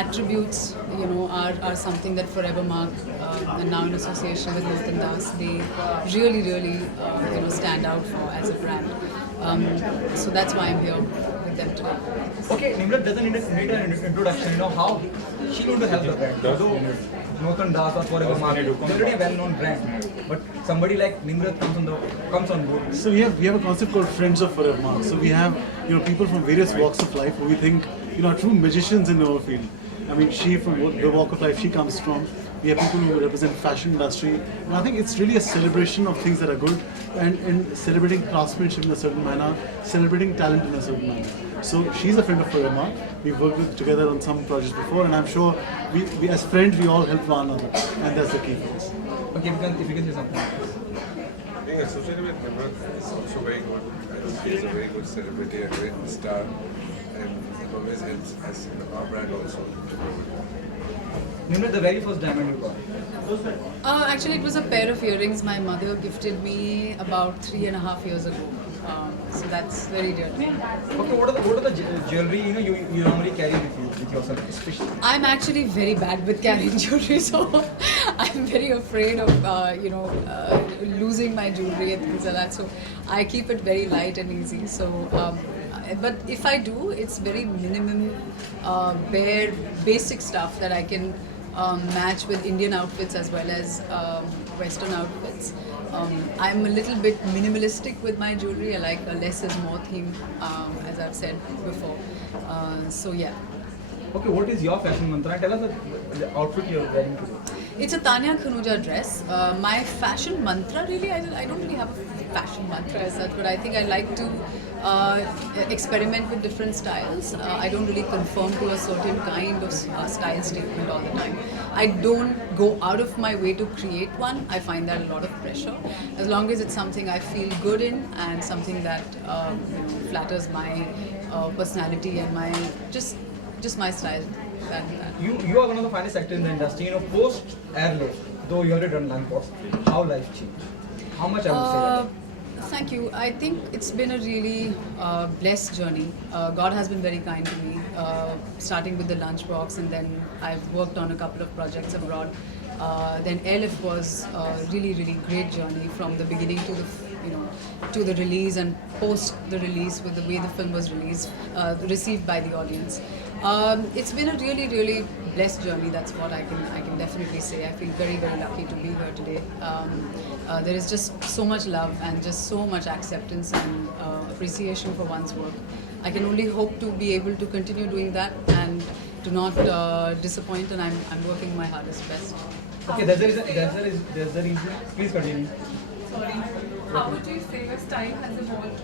attributes, are something that forever mark, and now in association with Norton Das, they really, really, stand out for as a brand. So that's why I'm here with them today. Okay, Nimrat doesn't need an introduction. You know how she going to help the brand. Though Norton Das or Forever Mark, they're already a well-known brand. But somebody like Nimrat comes on board. So we have a concept called Friends of Forever Mark. So we have people from various walks of life who we think are true magicians in our field. I mean, she from the walk of life she comes from. We have people who represent fashion industry, and I think it's really a celebration of things that are good, and celebrating craftsmanship in a certain manner, celebrating talent in a certain manner. So she's a friend of Forever Mark. We've worked together on some projects before, and I'm sure we as friends we all help one another, and that's the key for us. Okay, if you can say something. Being associated with Nimrat is also very good. I think he is a very good celebrity, a great star, and it always helps us in our brand also to grow it. Nimrat, the very first diamond you got. Actually, it was a pair of earrings my mother gifted me about 3.5 years ago. So that's very dear to me. Okay, what are the jewelry you normally carry with yourself, especially? I'm actually very bad with carrying jewelry, so I'm very afraid of losing my jewelry and things like that. So I keep it very light and easy. So, but if I do, it's very minimum, bare, basic stuff that I can match with Indian outfits as well as Western outfits. I'm a little bit minimalistic with my jewelry. I like a less is more theme, as I've said before. So yeah. Okay, what is your fashion mantra? Tell us the outfit you're wearing today. It's a Tanya Khanuja dress. My fashion mantra, really, I don't really have a fashion mantra as such, but I think I like to experiment with different styles. I don't really conform to a certain kind of style statement all the time. I don't go out of my way to create one. I find that a lot of pressure. As long as it's something I feel good in and something that flatters my personality and my just my style. That. You are one of the finest actors in the industry. Post Airlift, though you already done Langpost, how life changed? How much I would say that? Thank you. I think it's been a really blessed journey. God has been very kind to me, starting with the Lunchbox, and then I've worked on a couple of projects abroad. Then Airlift was a really, really great journey from the beginning to the release and post the release with the way the film was received by the audience. It's been a really, really blessed journey. That's what I can definitely say. I feel very, very lucky to be here today. There is just so much love and just so much acceptance and appreciation for one's work. I can only hope to be able to continue doing that and to not disappoint. And I'm working my hardest best. Okay, there's the reason. Please continue. Sorry. How would you say your style has evolved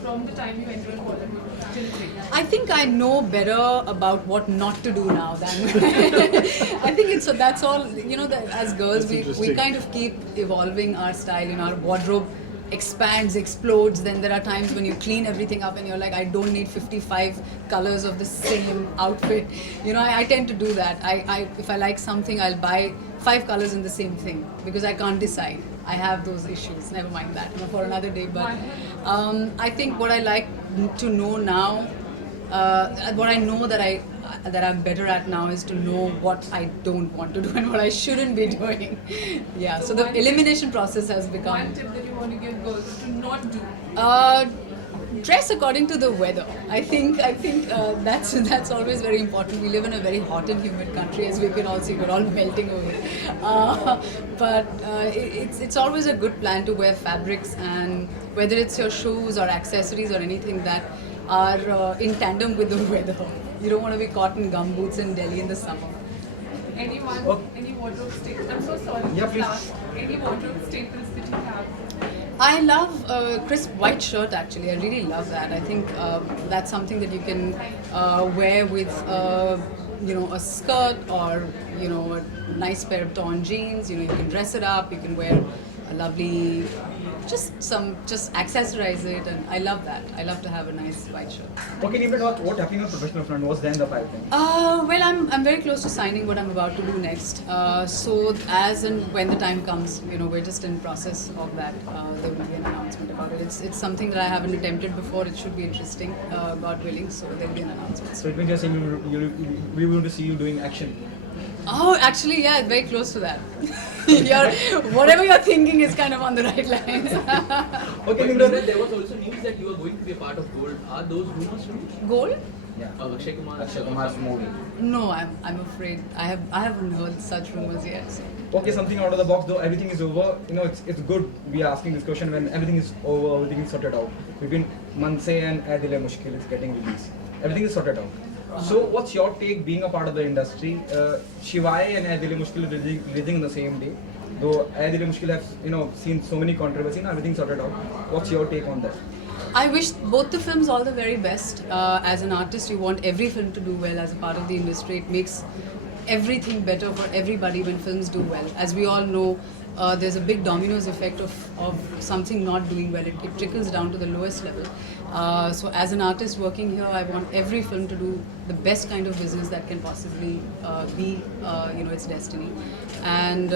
from the time you entered Bollywood till today? I think I know better about what not to do now than I think that's all. That as girls we kind of keep evolving our style. Our wardrobe expands, explodes. Then there are times when you clean everything up and you're like, I don't need 55 colors of the same outfit. I tend to do that. If I like something, I'll buy 5 colors in the same thing because I can't decide. I have those issues. Never mind that for another day. But I think what I like to know now, what I know that I'm better at now is to know what I don't want to do and what I shouldn't be doing. Yeah. So the elimination process has become. One tip that you want to give girls to not do? Dress according to the weather. I think that's always very important. We live in a very hot and humid country, as we can all see. We're all melting away. But it's always a good plan to wear fabrics, and whether it's your shoes or accessories or anything that are in tandem with the weather. You don't want to be caught in gumboots in Delhi in the summer. Any wardrobe staples? I'm so sorry. Yeah, please. Any wardrobe staples that you have? I love crisp white shirt actually. I really love that. I think that's something that you can wear with a skirt or a nice pair of torn jeans. You can dress it up. You can wear a lovely, just accessorize it, and I love that. I love to have a nice white shirt. Okay, Nimrod, what happening on professional front? What's then the pipeline? Well, I'm very close to signing what I'm about to do next. So as and when the time comes, we're just in process of that. There will be an announcement about it. It's something that I haven't attempted before. It should be interesting, God willing. So there'll be an announcement. So it means you're saying we want to see you doing action. Oh, actually, yeah, very close to that. Whatever you're thinking is kind of on the right lines. Okay, But Nimrod. there was also news that you are going to be a part of Gold. Are those rumors true? Gold? Yeah. Akshay Kumar. Akshay Kumar's movie. No, I'm afraid I haven't heard such rumors yet. So. Okay, something out of the box though. Everything is over. It's good. We are asking this question when everything is over, everything is sorted out. Between Manse and Ae Dil Hai Mushkil is getting released. Everything is sorted out. So, what's your take being a part of the industry? Shivai and Ae Dil Hai Mushkil releasing on the same day. Though Ae Dil Hai Mushkil have seen so many controversies, now everything sorted out. What's your take on that? I wish both the films all the very best. As an artist, you want every film to do well. As a part of the industry, it makes everything better for everybody when films do well. As we all know, there's a big dominoes effect of something not doing well. It trickles down to the lowest level. So as an artist working here, I want every film to do the best kind of business that can possibly be, its destiny. And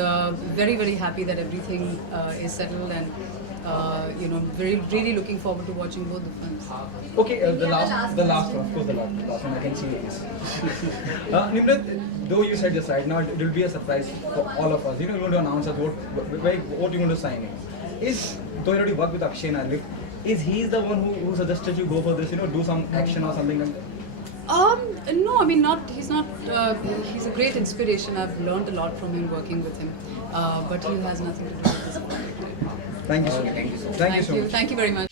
very, very happy that everything is settled, and really looking forward to watching both the films. Okay, the last one, of course, the last one. I can see it. Nimrod, though you said this right now, it will be a surprise for all of us. You're going to announce us what you're going to sign in. Though you already worked with Akshay and Alif, is he the one who suggested you go for this? Do some action or something like that? No, I mean, not. He's not. He's a great inspiration. I've learned a lot from him working with him. But he has nothing to do with this project. Thank you so much. Thank you so much. Thank you very much.